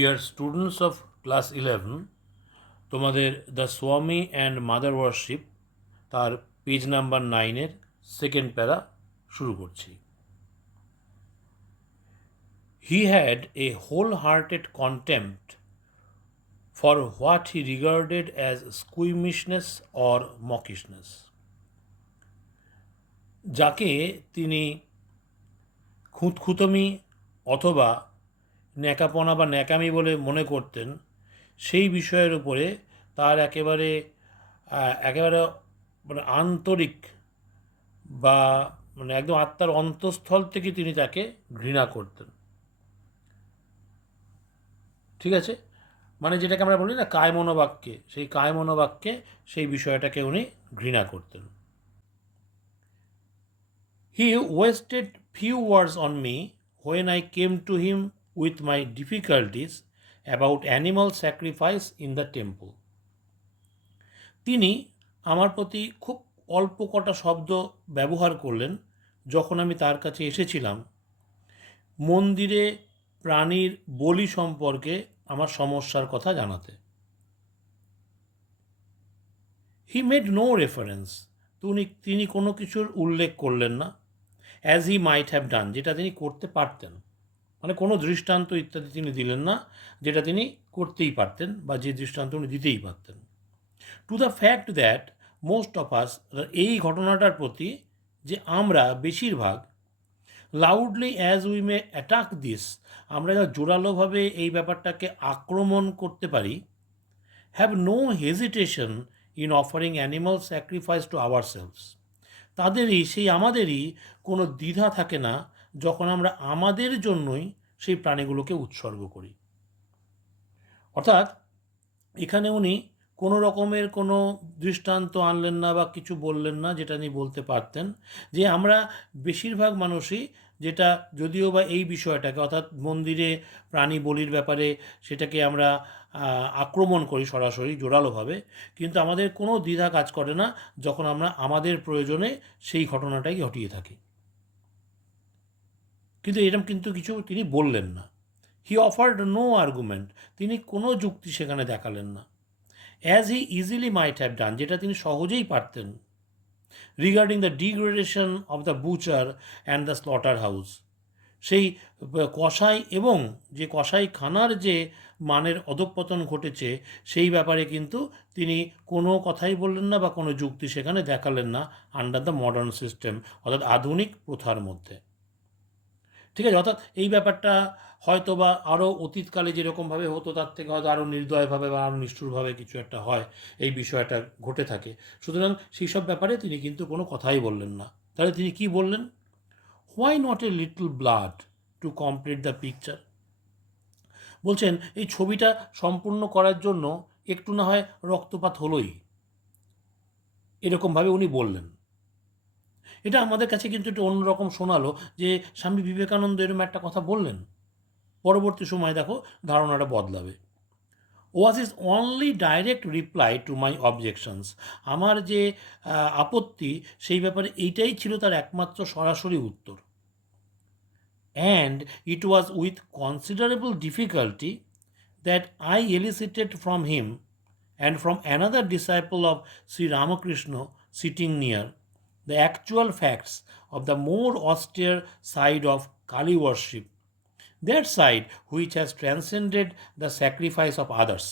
Dear students of class 11, তোমাদের the Swami and mother worship তার page number 9-এর second para শুরু করছি। He had a whole hearted contempt for what he regarded as squeamishness or mawkishness. যাকে তিনি খুঁতখুতমি অথবা ন্যাকাপনা বা ন্যাকামি বলে মনে করতেন, সেই বিষয়ের উপরে তার একেবারে মানে আন্তরিক বা মানে একদম আত্মার অন্তঃস্থল থেকে তিনি তাকে ঘৃণা করতেন। ঠিক আছে, মানে যেটাকে আমরা বলি না কায় মনোবাক্যে, সেই কায় মনোবাক্যে সেই বিষয়টাকে উনি ঘৃণা করতেন। He wasted few words on me when I came to him with my difficulties about animal sacrifice in the temple. তিনি আমার প্রতি খুব অল্প কটা শব্দ ব্যবহার করলেন যখন আমি তার কাছে এসেছিলাম মন্দিরে প্রাণীর বলি সম্পর্কে আমার সমস্যার কথা জানাতে। হি মেড নো রেফারেন্স, তিনি কোনো কিছুর উল্লেখ করলেন না, as he might have done, যেটা তিনি করতে পারতেন, মানে কোনো দৃষ্টান্ত ইত্যাদি তিনি দিলেন না যেটা তিনি করতেই পারতেন বা যে দৃষ্টান্ত উনি দিতেই পারতেন। To the fact that most of us, এই ঘটনাটার প্রতি যে আমরা বেশিরভাগ loudly as we may attack this, আমরা যা জোরালোভাবে এই ব্যাপারটাকে আক্রমণ করতে পারি, have no hesitation in offering animal sacrifice to ourselves, আমাদেরই কোনো দ্বিধা থাকে না যখন আমরা আমাদের জন্যই সেই প্রাণীগুলোকে উৎসর্গ করি। অর্থাৎ এখানে উনি কোনো রকমের কোনো দৃষ্টান্ত আনলেন না বা কিছু বললেন না যেটা উনি বলতে পারতেন, যে আমরা বেশিরভাগ মানুষই যেটা যদিও বা এই বিষয়টাকে অর্থাৎ মন্দিরে প্রাণী বলির ব্যাপারে সেটাকে আমরা আক্রমণ করি সরাসরি জোরালোভাবে, কিন্তু আমাদের কোনো দ্বিধা কাজ করে না যখন আমরা আমাদের প্রয়োজনে সেই ঘটনাটাই ঘটিয়ে থাকি। কিন্তু এরকম কিন্তু কিছু তিনি বললেন না। হি অফার্ড নো আর্গুমেন্ট, তিনি কোনো যুক্তি সেখানে দেখালেন না, as he easily might have done, যেটা তিনি সহজেই পারতেন, regarding the degradation of the Butcher and the slaughter house, সেই কসাই এবং যে কসাইখানার যে মানের অধঃপতন ঘটেছে সেই ব্যাপারে কিন্তু তিনি কোনো কথাই বললেন না বা কোনো যুক্তি সেখানে দেখালেন না, আন্ডার দ্য মডার্ন সিস্টেম, অর্থাৎ আধুনিক প্রথার মধ্যে। ঠিক আছে, অর্থাৎ এই ব্যাপারটা হয়তো বা আরও অতীতকালে যেরকমভাবে হতো তার থেকে হয়তো আরও নির্দয়ভাবে বা আরও নিষ্ঠুরভাবে কিছু একটা হয়, এই বিষয়টা ঘটে থাকে। সুতরাং সেই সব ব্যাপারে তিনি কিন্তু কোনো কথাই বললেন না। তাহলে তিনি কি বললেন? Why not a little blood to complete the picture. বলছেন এই ছবিটা সম্পূর্ণ করার জন্য একটু না হয় রক্তপাত হলোই, এরকমভাবে উনি বললেন। এটা আমাদের কাছে কিন্তু একটু অন্যরকম শোনালো যে স্বামী বিবেকানন্দ এরকম একটা কথা বললেন, পরবর্তী সময় দেখো ধারণাটা বদলাবে। ওয়াজ is only direct reply to my objections, আমার যে আপত্তি সেই ব্যাপারে এইটাই ছিল তার একমাত্র সরাসরি উত্তর। And it was with considerable difficulty that I elicited from him and from another disciple of Sri Ramakrishna sitting near the actual facts of the more austere side of Kali worship, that side which has transcended the sacrifice of others.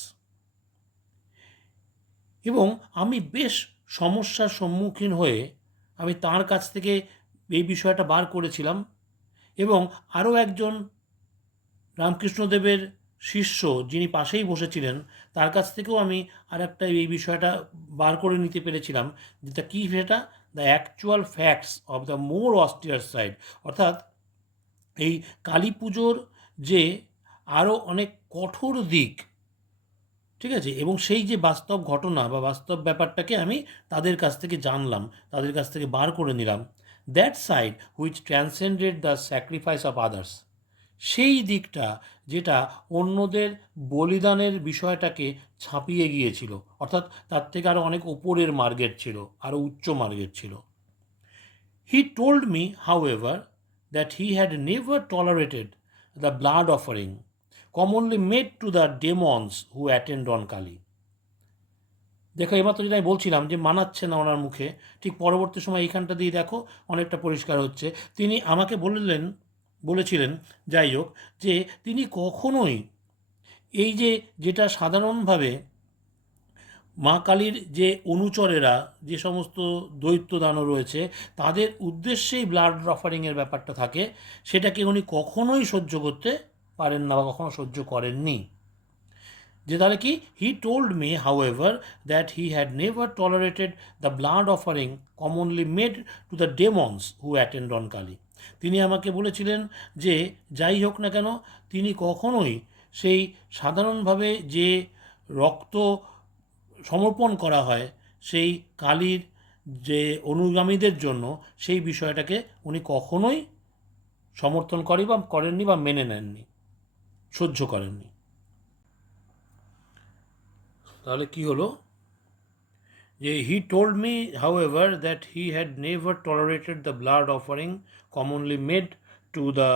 এবং আমি বেশ সমস্যার সম্মুখীন হয়ে আমি তার কাছ থেকে এই বিষয়টা বার করেছিলাম, এবং আরও একজন রামকৃষ্ণদেবের শিষ্য যিনি পাশেই বসেছিলেন তার কাছ থেকেও আমি আর একটা এই বিষয়টা বার করে নিতে পেরেছিলাম, যেটা কী সেটা the actual facts of the more austere side, অর্থাৎ এই কালী পুজোর যে আরও অনেক কঠোর দিক, ঠিক আছে, এবং সেই যে বাস্তব ঘটনা বা বাস্তব ব্যাপারটাকে আমি তাদের কাছ থেকে জানলাম, তাদের কাছ থেকে বার করে নিলাম, that side which transcended the sacrifice of others, সেই দিকটা যেটা অন্যদের বলিদানের বিষয়টাকে ছাপিয়ে গিয়েছিল, অর্থাৎ তার থেকে আরও অনেক ওপরের মার্গের ছিল, আরও উচ্চ মার্গের ছিল। He told me how ever that he had never tolerated the blood offering, commonly made to the demons who attend on Kali. দেখো এমাত্র যেটা আমি বলছিলাম যে মানাচ্ছে না ওনার মুখে, ঠিক পরবর্তী সময় এইখানটা দিয়ে দেখো অনেকটা পরিষ্কার হচ্ছে। তিনি আমাকে বলেছিলেন যাই হোক, যে তিনি কখনোই এই যেটা সাধারণভাবে মা কালীর যে অনুচরেরা, যে সমস্ত দৈত্য দানব রয়েছে, তাদের উদ্দেশ্যেই ব্লাড অফারিংয়ের ব্যাপারটা থাকে, সেটাকে উনি কখনোই সহ্য করতে পারেন না বা কখনো সহ্য করেননি। যে তাহলে কি, he told me however that he had never tolerated the blood offering commonly made to the demons who attend on Kali. তিনি আমাকে বলেছিলেন যে যাই হোক না কেন, তিনি কখনোই সেই সাধারণভাবে যে রক্ত সমর্পণ করা হয় সেই কালীর যে অনুগামীদের জন্য, সেই বিষয়টাকে উনি কখনোই সমর্থন করেননি বা মেনে নেননি, সহ্য করেননি। তাহলে কি হলো, যে he told me however that he had never tolerated the blood offering commonly made to the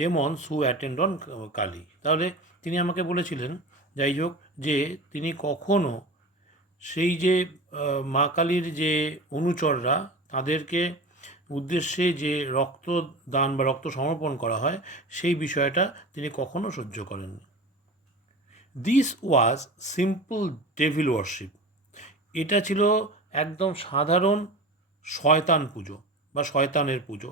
demons who attend on Kali. তাহলে তিনি আমাকে বলেছিলেন যাই হোক, যে তিনি কখনো সেই যে মা কালীর যে অনুচররা, তাদেরকে উদ্দেশ্যে যে রক্তদান বা রক্ত সমর্পণ করা হয়, সেই বিষয়টা তিনি কখনো সহ্য করেননি। This was simple devil worship. এটা ছিল একদম সাধারণ শয়তান পুজো বা শয়তানের পুজো।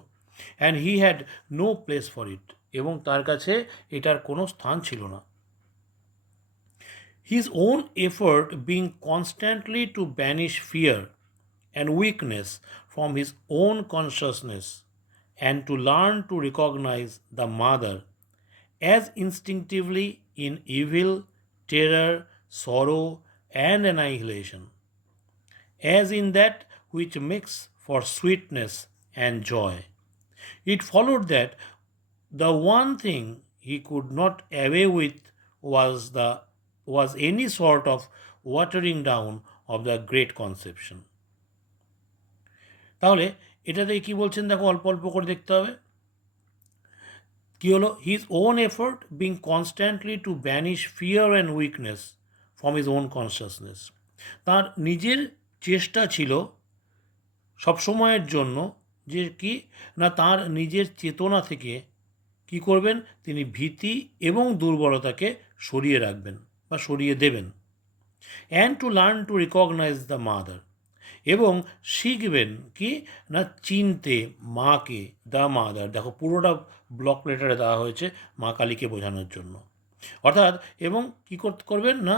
And he had no place for it, এবং তার কাছে এটার কোনো স্থান ছিল না। His own effort being constantly to banish fear and weakness from his own consciousness and to learn to recognize the mother as instinctively in evil, terror, sorrow, and annihilation, as in that which makes for sweetness and joy. It followed that the one thing he could not away with was any sort of watering down of the great conception. তাহলে এটাতে কি বলছেন দেখো, অল্প অল্প করে দেখতে হবে। কি হলো, his own effort being constantly to banish fear and weakness from his own consciousness. তার নিজের চেষ্টা ছিল সবসময়ের জন্য যে কি না, তার নিজের চেতনা থেকে কি করবেন, তিনি ভীতি এবং দুর্বলতাকে সরিয়ে রাখবেন বা সরিয়ে দেবেন। And to learn to recognise the mother, এবং শিখবেন কি না, চিনতে মাকে, দ্য মাদার। দেখো পুরোটা ব্লক লেটারে দেওয়া হয়েছে মা কালীকে বোঝানোর জন্য। অর্থাৎ এবং কী করবেন না,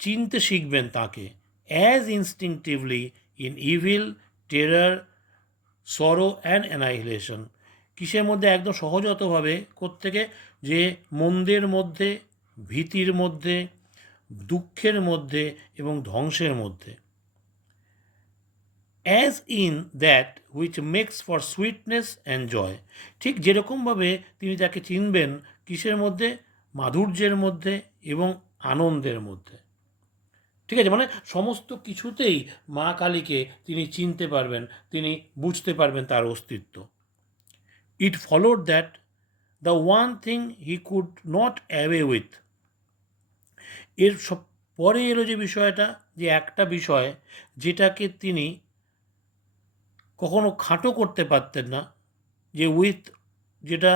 চিনতে শিখবেন তাকে as instinctively in evil, terror, sorrow and অ্যানাইহিলেশন। কিসের মধ্যে, একদম সহজতভাবে কোত্থেকে, যে মন্দের মধ্যে, ভীতির মধ্যে, দুঃখের মধ্যে এবং ধ্বংসের মধ্যে। As in that which makes for sweetness and joy. ঠিক যেরকমভাবে তিনি তাকে চিনবেন কিসের মধ্যে, মাধুর্যের মধ্যে এবং আনন্দের মধ্যে। ঠিক আছে, মানে সমস্ত কিছুতেই মা কালীকে তিনি চিনতে পারবেন, তিনি বুঝতে পারবেন তার অস্তিত্ব। It followed that the one thing he could not away with. এর সব পরে এলো যে বিষয়টা, যে একটা বিষয় যেটাকে তিনি কখনো খাটো করতে পারতেন না, যে উইথ, যেটা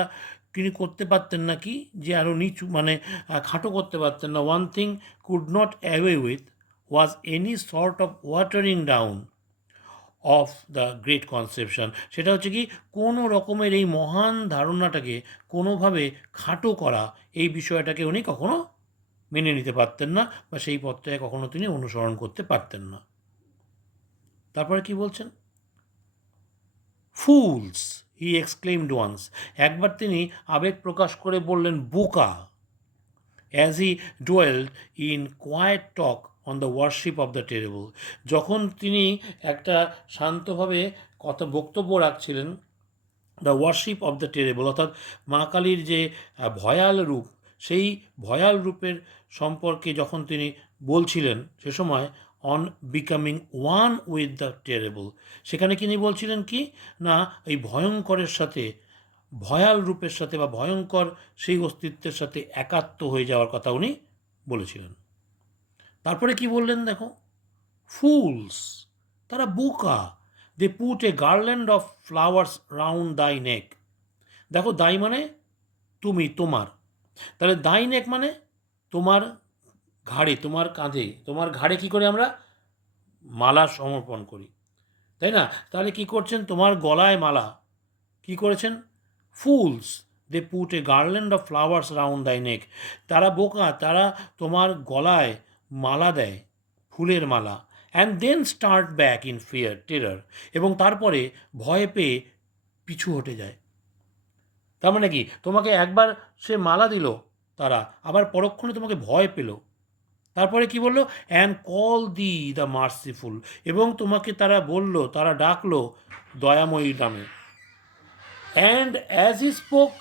তিনি করতে পারতেন না, কি যে আরও নিচু, মানে খাটো করতে পারতেন না। One thing could not away with was any sort of watering down of the great conception. সেটা হচ্ছে কি, কোনো রকমের এই মহান ধারণাটাকে কোনোভাবে খাটো করা, এই বিষয়টাকে উনি কখনো মেনে নিতে পারতেন না, বা সেই পথটাকে কখনো তিনি অনুসরণ করতে পারতেন না। তারপরে কি বলছেন, ফুলস হি এক্সক্লেইমড ওয়ান্স। একবার তিনি আবেগ প্রকাশ করে বললেন, বোকা। As he dwelled in quiet talk on the worship of the terrible. যখন তিনি একটা শান্তভাবে বক্তব্য রাখছিলেন the worship of the terrible, অর্থাৎ মা কালীর যে ভয়াল রূপ, সেই ভয়াল রূপের সম্পর্কে যখন তিনি বলছিলেন, সে সময় on becoming one with the terrible, সেখানে তিনি বলছিলেন কি না, এই ভয়ঙ্করের সাথে ভয়াল রূপের সাথে বা ভয়ঙ্কর সেই অস্তিত্বের সাথে একাত্ম হয়ে যাওয়ার কথা উনি বলেছিলেন। তারপরে কি বললেন দেখো, ফুলস, তারা বোকা, they put a garland of flowers round thy neck. দেখো, দাই মানে তুমি, তোমার, তাহলে দাই নেক মানে তোমার ঘাড়ে, তোমার কাঁধে, তোমার ঘাড়ে কি করে আমরা মালা সমর্পণ করি, তাই না? তাহলে কি করছেন, তোমার গলায় মালা, কি করেছেন, fools, they put a garland of flowers round thy neck, তারা বোকা, তারা তোমার গলায় মালা দেয়, ফুলের মালা, and then start back in fear terror, এবং তারপরে ভয় পেয়ে পিছু হটে যায়। তার মানে কি, তোমাকে একবার সে মালা দিল, তারা আবার পরক্ষণে তোমাকে ভয় পেল, তারপরে কি বললো, and call the the merciful, এবং তোমাকে তারা বলল, তারা ডাকলো দয়াময়ী নামে। And as he spoke,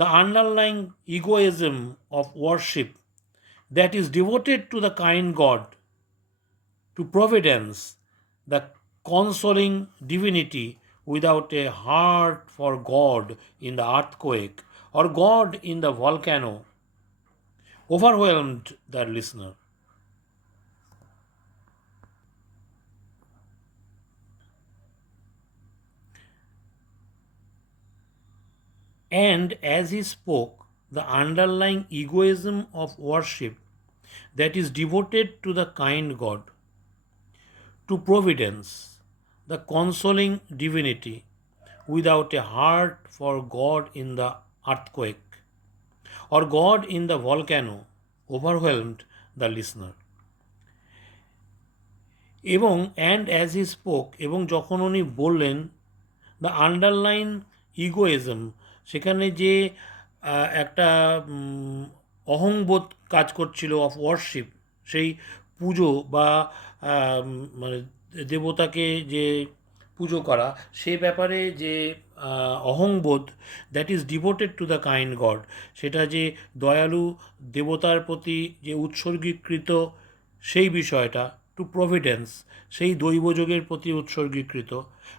the underlying egoism of worship that is devoted to the kind God, to providence, the consoling divinity without a heart for God in the earthquake or God in the volcano, overwhelmed the listener. And as he spoke, the underlying egoism of worship that is devoted to the kind God, to providence, the consoling divinity, without a heart for God in the earthquake or God in the volcano, overwhelmed the listener. এবং and as he spoke, এবং যখন উনি বললেন, the underline ইগোয়েজম, সেখানে যে একটা অহংবোধ কাজ করছিল অফ ওয়ার্শিপ, সেই পুজো বা মানে দেবতাকে যে পুজো করা, সে ব্যাপারে যে অহংবোধ, that is devoted to the kind god, সেটা যে দয়ালু দেবতার প্রতি যে উৎসর্গীকৃত সেই বিষয়টা, টু প্রভিডেন্স, সেই দৈবযোগের প্রতি উৎসর্গীকৃত,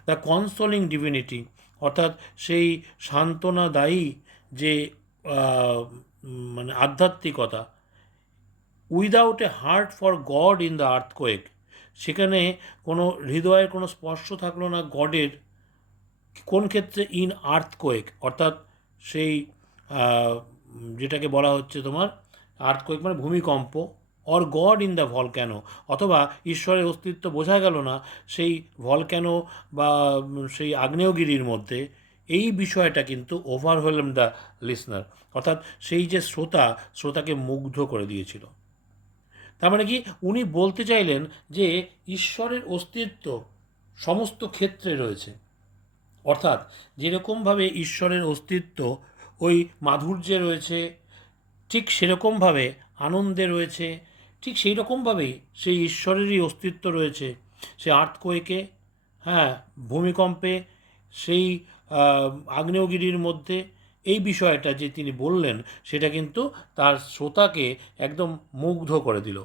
দ্য কনসোলিং ডিভিনিটি, অর্থাৎ সেই সান্ত্বনাদায়ী যে মানে আধ্যাত্মিকতা, without a heart for god in the earthquake, সেখানে কোনো হৃদয়ের কোনো স্পর্শ থাকলো না গডের, কোন ক্ষেত্রে, ইন আর্থকোয়েক, অর্থাৎ সেই যেটাকে বলা হচ্ছে তোমার আর্থকোয়েক মানে ভূমিকম্প, or god in the volcano, অথবা ঈশ্বরের অস্তিত্ব বোঝা গেল না সেই ভলক্যানো বা সেই আগ্নেয়গিরির মধ্যে, এই বিষয়টা কিন্তু ওভারওয়েলম দ্য লিসনার, অর্থাৎ সেই যে শ্রোতাকে মুগ্ধ করে দিয়েছিল। তার মানে কি, উনি বলতে চাইলেন যে ঈশ্বরের অস্তিত্ব সমস্ত ক্ষেত্রে রয়েছে, অর্থাৎ যেরকমভাবে ঈশ্বরের অস্তিত্ব ওই মাধুর্যে রয়েছে, ঠিক সেরকমভাবে আনন্দে রয়েছে, ঠিক সেই রকমভাবেই সেই ঈশ্বরেরই অস্তিত্ব রয়েছে সে আর্থকোয়েকে, হ্যাঁ, ভূমিকম্পে, সেই আগ্নেয়গিরির মধ্যে। এই বিষয়টা যে তিনি বললেন, সেটা কিন্তু তার শ্রোতাকে একদম মুগ্ধ করে দিল।